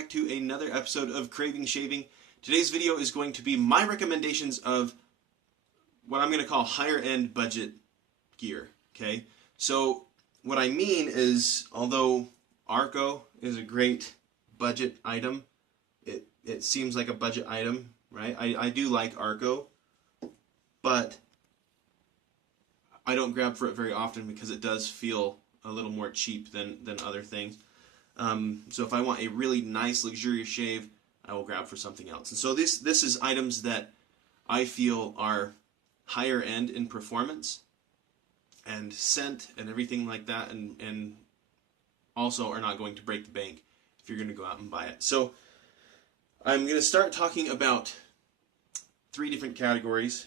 back to another episode of Craving Shaving. Today's video is going to be my recommendations of what I'm going to call higher end budget gear. Okay, so what I mean is, although Arko is a great budget item, it seems like a budget item, right? I do like Arko, but I don't grab for it very often because it does feel a little more cheap than other things. So if I want a really nice, luxurious shave, I will grab for something else. And so this is items that I feel are higher end in performance and scent and everything like that, and also are not going to break the bank if you're going to go out and buy it. So I'm going to start talking about 3 different categories.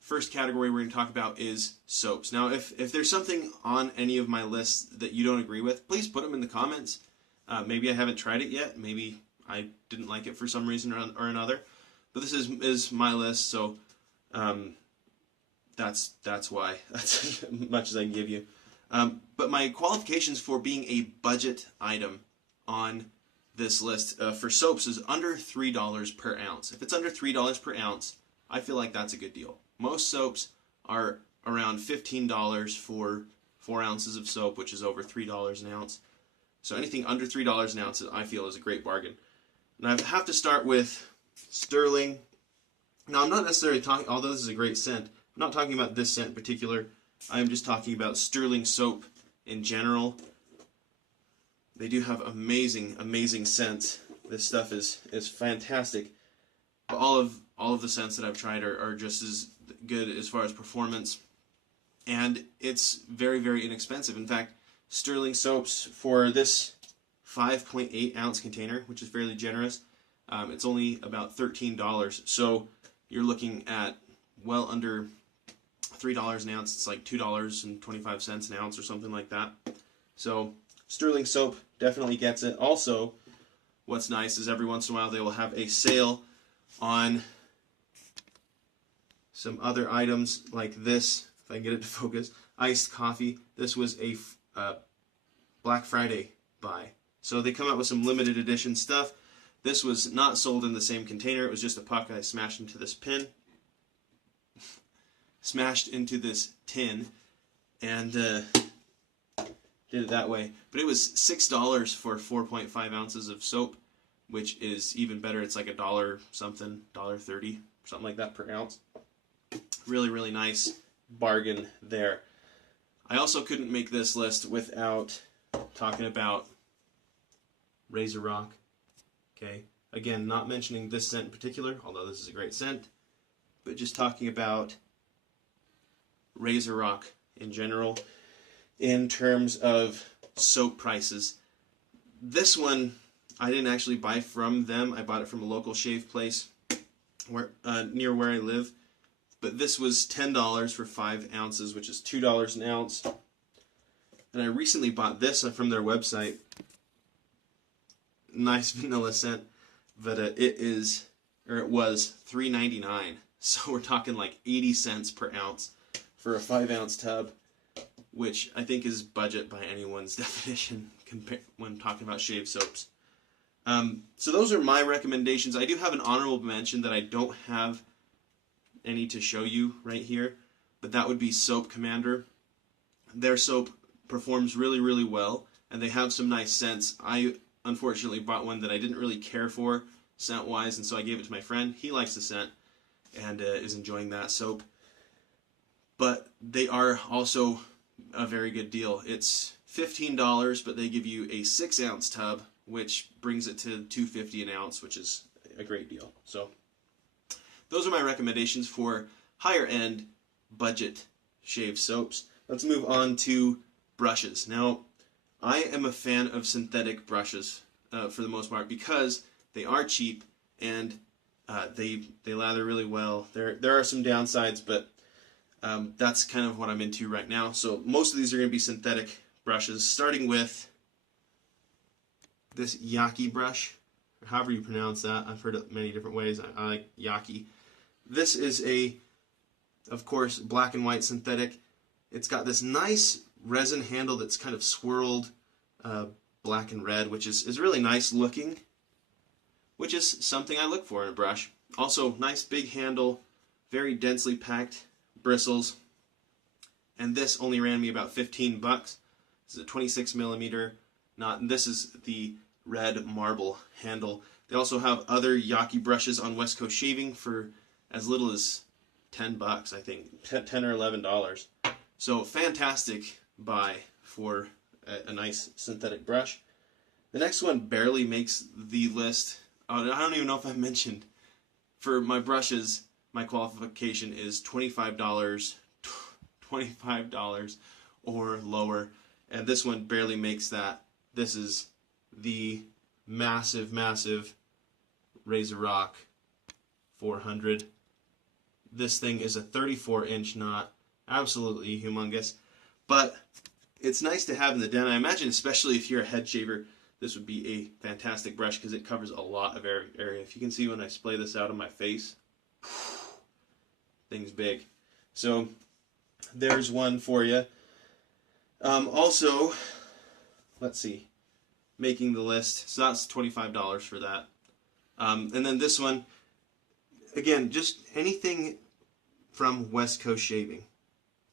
First category we're going to talk about is soaps. Now, if there's something on any of my lists that you don't agree with, please put them in the comments. Maybe I haven't tried it yet. Maybe I didn't like it for some reason or another. But this is my list, so that's why. That's as much as I can give you. But my qualifications for being a budget item on this list for soaps is under $3 per ounce. If it's under $3 per ounce, I feel like that's a good deal. Most soaps are around $15 for 4 ounces of soap, which is over $3 an ounce. So anything under $3 an ounce, I feel, is a great bargain. And I have to start with Sterling. Now, I'm not necessarily talking, although this is a great scent, I'm not talking about this scent in particular. I'm just talking about Sterling soap in general. They do have amazing, amazing scents. This stuff is fantastic. But all of the scents that I've tried are just as good as far as performance, and it's very, very inexpensive. In fact, Sterling soaps for this 5.8 ounce container, which is fairly generous, it's only about $13. So you're looking at well under $3 an ounce. It's like $2.25 an ounce or something like that. So Sterling soap definitely gets it. Also, what's nice is every once in a while they will have a sale on some other items like this, if I can get it to focus, iced coffee. This was a Black Friday buy. So they come out with some limited edition stuff. This was not sold in the same container. It was just a puck I smashed into this tin, and did it that way. But it was $6 for 4.5 ounces of soap, which is even better. It's like $1 something, $1.30, something like that per ounce. Really, really nice bargain there. I also couldn't make this list without talking about RazoRock. Okay, again, not mentioning this scent in particular, although this is a great scent, but just talking about RazoRock in general in terms of soap prices. This one I didn't actually buy from them. I bought it from a local shave place near where I live. But this was $10 for 5 ounces, which is $2 an ounce. And I recently bought this from their website. Nice vanilla scent, but it was $3.99. So we're talking like 80 cents per ounce for a 5 ounce tub, which I think is budget by anyone's definition when talking about shave soaps. So those are my recommendations. I do have an honorable mention that I don't have any to show you right here, but that would be Soap Commander. Their soap performs really, really well, and they have some nice scents. I unfortunately bought one that I didn't really care for scent-wise, and so I gave it to my friend. He likes the scent and is enjoying that soap. But they are also a very good deal. It's $15, but they give you a 6 ounce tub, which brings it to $2.50 an ounce, which is a great deal. So those are my recommendations for higher end budget shave soaps. Let's move on to brushes. Now, I am a fan of synthetic brushes for the most part because they are cheap and they lather really well. There are some downsides, but that's kind of what I'm into right now. So most of these are going to be synthetic brushes, starting with this Yaki brush, or however you pronounce that. I've heard it many different ways. I like Yaki. This is of course, black and white synthetic. It's got this nice resin handle that's kind of swirled black and red, which is really nice looking, which is something I look for in a brush. Also, nice big handle, very densely packed bristles, and this only ran me about 15 bucks. This is a 26 millimeter knot, and this is the red marble handle. They also have other Yaqi brushes on West Coast Shaving for as little as 10 bucks, I think, 10 or $11. So fantastic buy for a nice synthetic brush. The next one barely makes the list. I don't even know if I mentioned. For my brushes, my qualification is $25 or lower, and this one barely makes that. This is the massive RazoRock 400. This thing is a 34-inch knot, absolutely humongous, but it's nice to have in the den. I imagine, especially if you're a head shaver, this would be a fantastic brush because it covers a lot of area. If you can see when I splay this out on my face, thing's big. So there's one for you. Also, let's see, making the list. So that's $25 for that. And then this one, again, just anything from West Coast Shaving.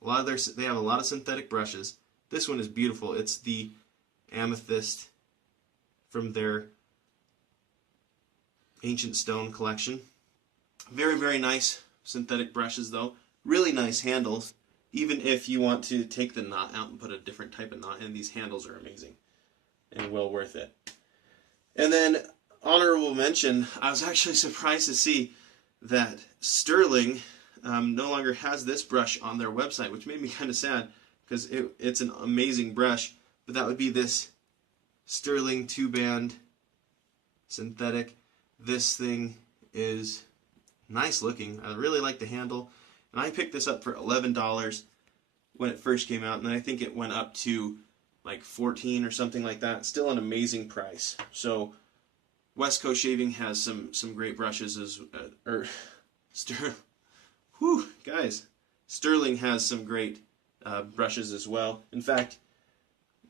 They have a lot of synthetic brushes. This one is beautiful. It's the Amethyst from their Ancient Stone collection. Very nice synthetic brushes though. Really nice handles. Even if you want to take the knot out and put a different type of knot in, these handles are amazing and well worth it. And then honorable mention, I was actually surprised to see that Sterling no longer has this brush on their website, which made me kind of sad because it's an amazing brush, but that would be this Sterling 2-band synthetic. This thing is nice looking. I really like the handle, and I picked this up for $11 when it first came out, and then I think it went up to like $14 or something like that. Still an amazing price. So West Coast Shaving has some great brushes Sterling has some great brushes as well. In fact,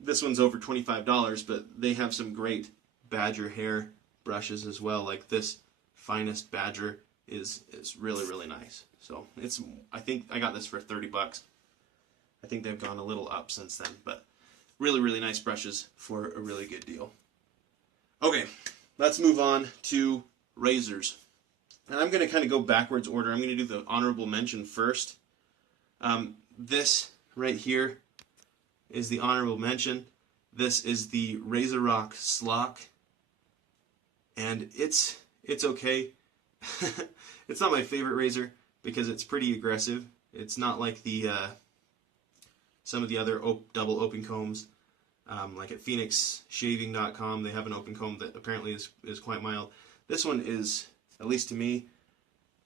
this one's over $25, but they have some great badger hair brushes as well. Like this Finest Badger is really nice. So I think I got this for 30 bucks. I think they've gone a little up since then, but really nice brushes for a really good deal. Okay, let's move on to razors. And I'm going to kind of go backwards order. I'm going to do the honorable mention first. This right here is the honorable mention. This is the RazoRock Slock, and it's okay. It's not my favorite razor because it's pretty aggressive. It's not like the some of the other double open combs, like at PhoenixShaving.com. They have an open comb that apparently is quite mild. This one is, at least to me,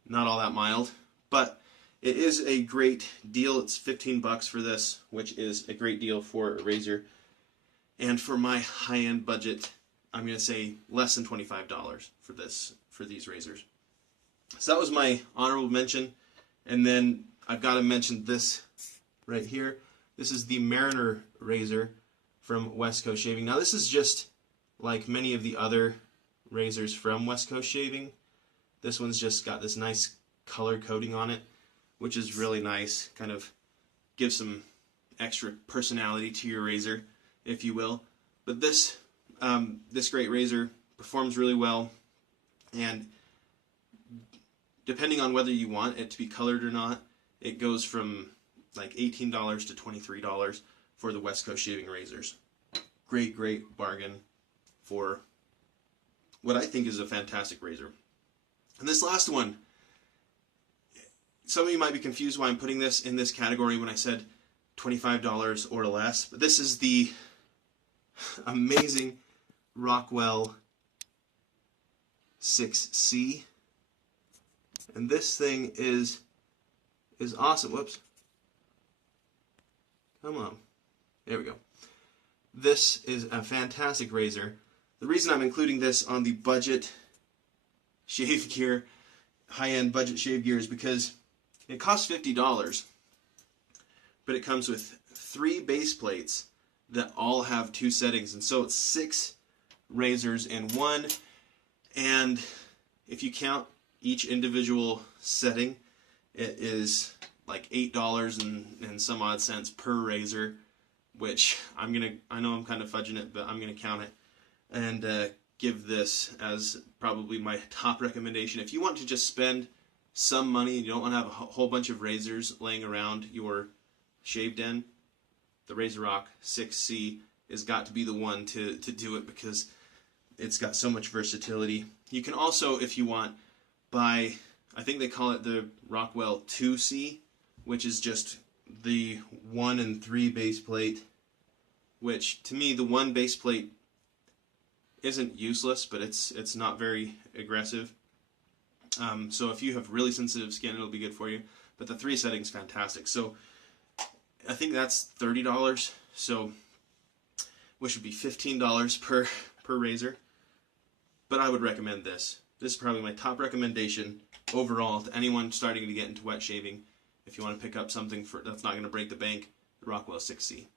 not all that mild, but it is a great deal. It's 15 bucks for this, which is a great deal for a razor. And for my high-end budget, I'm going to say less than $25 for these razors. So that was my honorable mention. And then I've got to mention this right here. This is the Mariner razor from West Coast Shaving. Now this is just like many of the other razors from West Coast Shaving. This one's just got this nice color coating on it, which is really nice. Kind of gives some extra personality to your razor, if you will. But this great razor performs really well, and depending on whether you want it to be colored or not, it goes from like $18 to $23 for the West Coast Shaving razors. Great bargain for what I think is a fantastic razor. And this last one, some of you might be confused why I'm putting this in this category when I said $25 or less, but this is the amazing Rockwell 6C, and this thing is awesome. Whoops. Come on. There we go. This is a fantastic razor. The reason I'm including this on the budget shave gear, high-end budget shave gear, is because it costs $50, but it comes with 3 base plates, that all have 2 settings, and so it's 6 razors in one. And if you count each individual setting, it is like $8 and some odd cents per razor, which I know I'm kind of fudging it, but I'm gonna count it and give this as probably my top recommendation. If you want to just spend some money and you don't want to have a whole bunch of razors laying around your shave den, the RazoRock 6C has got to be the one to do it, because it's got so much versatility. You can also, if you want, buy, I think they call it the Rockwell 2C, which is just the 1 and 3 base plate, which to me the 1 base plate isn't useless, but it's not very aggressive. So if you have really sensitive skin, it'll be good for you. But the 3 setting's fantastic. So I think that's $30. So which would be $15 per razor. But I would recommend this. This is probably my top recommendation overall to anyone starting to get into wet shaving. If you want to pick up something that's not going to break the bank, the Rockwell 6C.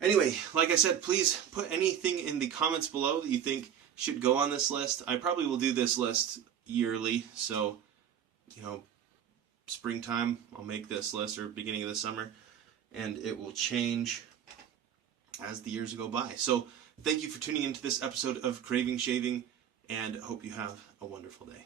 Anyway, like I said, please put anything in the comments below that you think should go on this list. I probably will do this list yearly, so, you know, springtime I'll make this list, or beginning of the summer, and it will change as the years go by. So thank you for tuning into this episode of Craving Shaving, and hope you have a wonderful day.